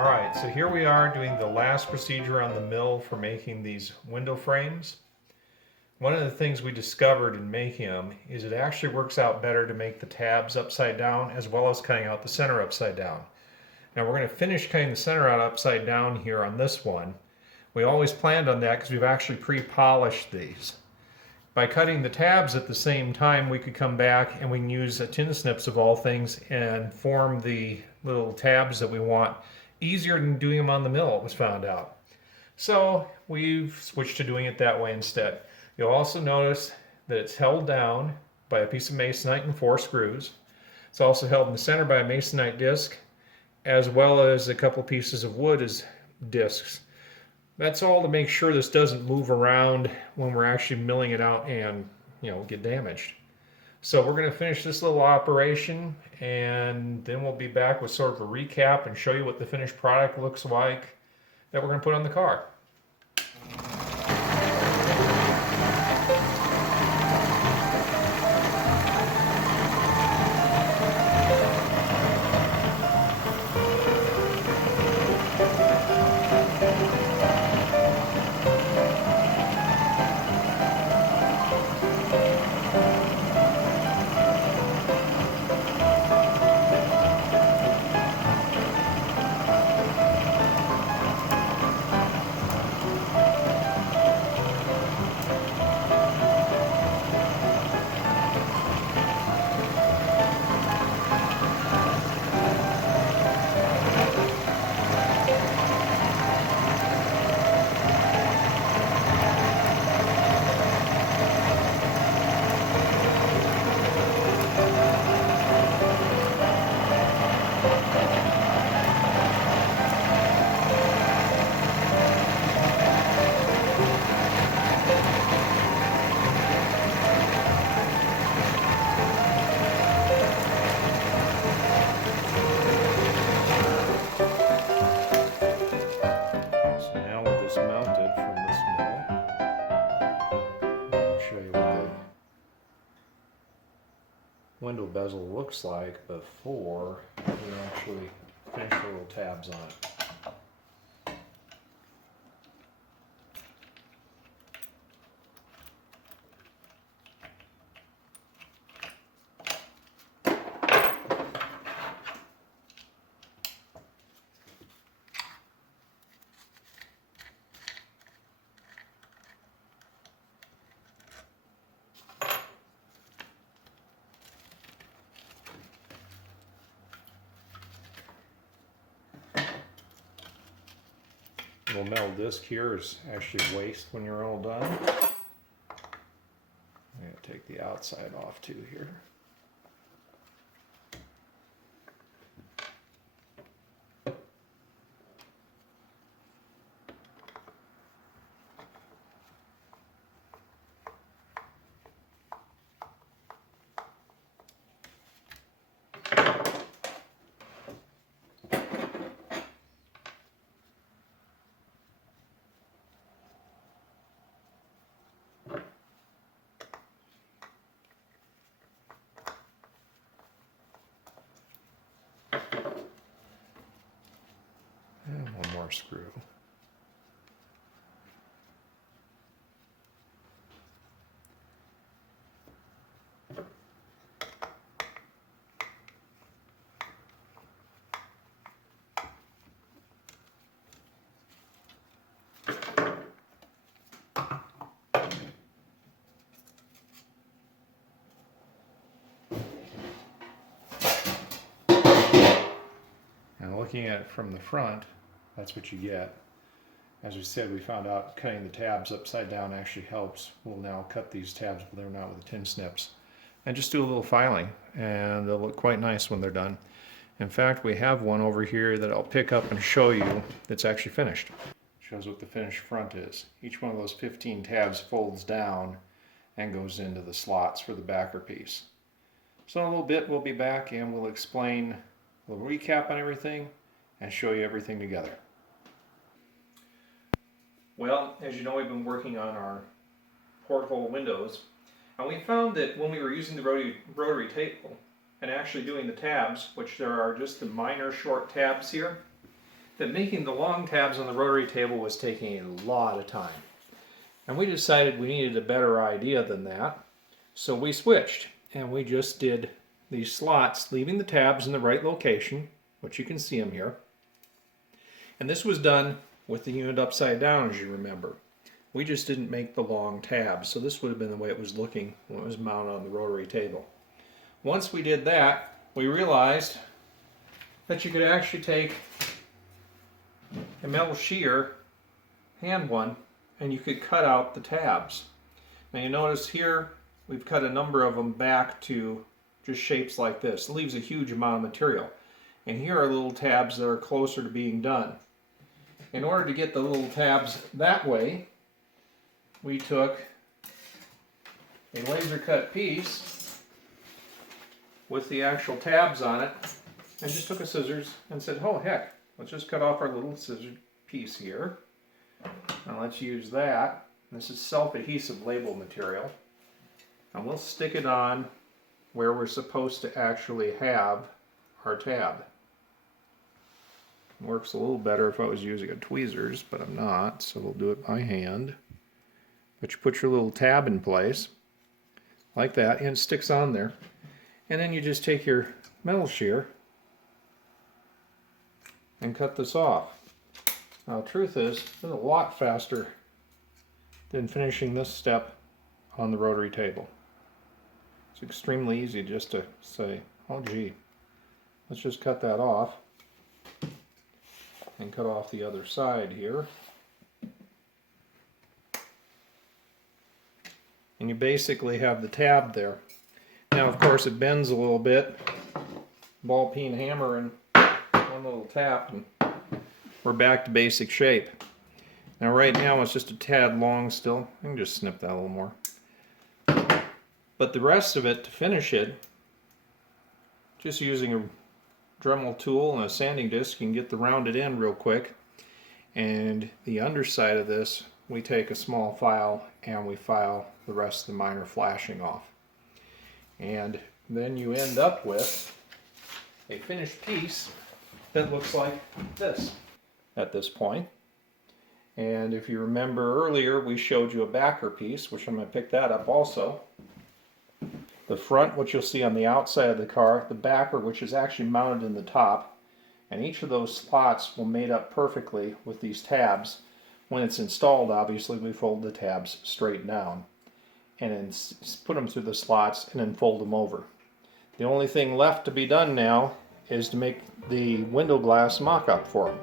Alright, so here we are doing the last procedure on the mill for making these window frames. One of the things we discovered in making them is it actually works out better to make the tabs upside down as well as cutting out the center upside down. Now we're going to finish cutting the center out upside down here on this one. We always planned on that because we've actually pre-polished these. By cutting the tabs at the same time, we could come back and we can use tin snips of all things and form the little tabs that we want easier than doing them on the mill, it was found out. So we've switched to doing it that way instead. You'll also notice that it's held down by a piece of masonite and 4 screws. It's also held in the center by a masonite disc, as well as a couple pieces of wood as discs. That's all to make sure this doesn't move around when we're actually milling it out and, get damaged. So we're going to finish this little operation and then we'll be back with sort of a recap and show you what the finished product looks like that we're going to put on the car. Window bezel looks like before we actually finish the little tabs on it. The little metal disc here is actually waste when you're all done. I'm going to take the outside off too here. And one more screw. And looking at it from the front, that's what you get. As we said, we found out cutting the tabs upside down actually helps. We'll now cut these tabs, believe it or not, with the tin snips. And just do a little filing, and they'll look quite nice when they're done. In fact, we have one over here that I'll pick up and show you that's actually finished. Shows what the finished front is. Each one of those 15 tabs folds down and goes into the slots for the backer piece. So in a little bit we'll be back and we'll explain, we'll recap on everything and show you everything together. Well, as you know, we've been working on our porthole windows, and we found that when we were using the rotary table and actually doing the tabs, which there are just the minor short tabs here, that making the long tabs on the rotary table was taking a lot of time. And we decided we needed a better idea than that. So we switched and we just did these slots, leaving the tabs in the right location, which you can see them here. And this was done with the unit upside down, as you remember. We just didn't make the long tabs, so this would have been the way it was looking when it was mounted on the rotary table. Once we did that, we realized that you could actually take a metal shear, hand one, and you could cut out the tabs. Now you notice here we've cut a number of them back to just shapes like this. It leaves a huge amount of material. And here are little tabs that are closer to being done. In order to get the little tabs that way, we took a laser cut piece with the actual tabs on it and just took a scissors and said, oh heck, let's just cut off our little scissor piece here. Now let's use that. This is self-adhesive label material. And we'll stick it on where we're supposed to actually have our tab. It works a little better if I was using a tweezers, but I'm not, so we'll do it by hand. But you put your little tab in place, like that, and it sticks on there. And then you just take your metal shear and cut this off. Now the truth is, it's a lot faster than finishing this step on the rotary table. It's extremely easy just to say, oh gee, let's just cut that off and cut off the other side here. And you basically have the tab there. Now of course it bends a little bit, ball peen hammer and one little tap and we're back to basic shape. Now right now it's just a tad long still. I can just snip that a little more. But the rest of it, to finish it, just using a Dremel tool and a sanding disc, you can get the rounded end real quick. And the underside of this, we take a small file and we file the rest of the minor flashing off. And then you end up with a finished piece that looks like this at this point. And if you remember earlier, we showed you a backer piece, which I'm going to pick that up also. The front, which you'll see on the outside of the car, the backer, which is actually mounted in the top, and each of those slots will mate up perfectly with these tabs. When it's installed, obviously, we fold the tabs straight down and then put them through the slots and then fold them over. The only thing left to be done now is to make the window glass mock-up for them.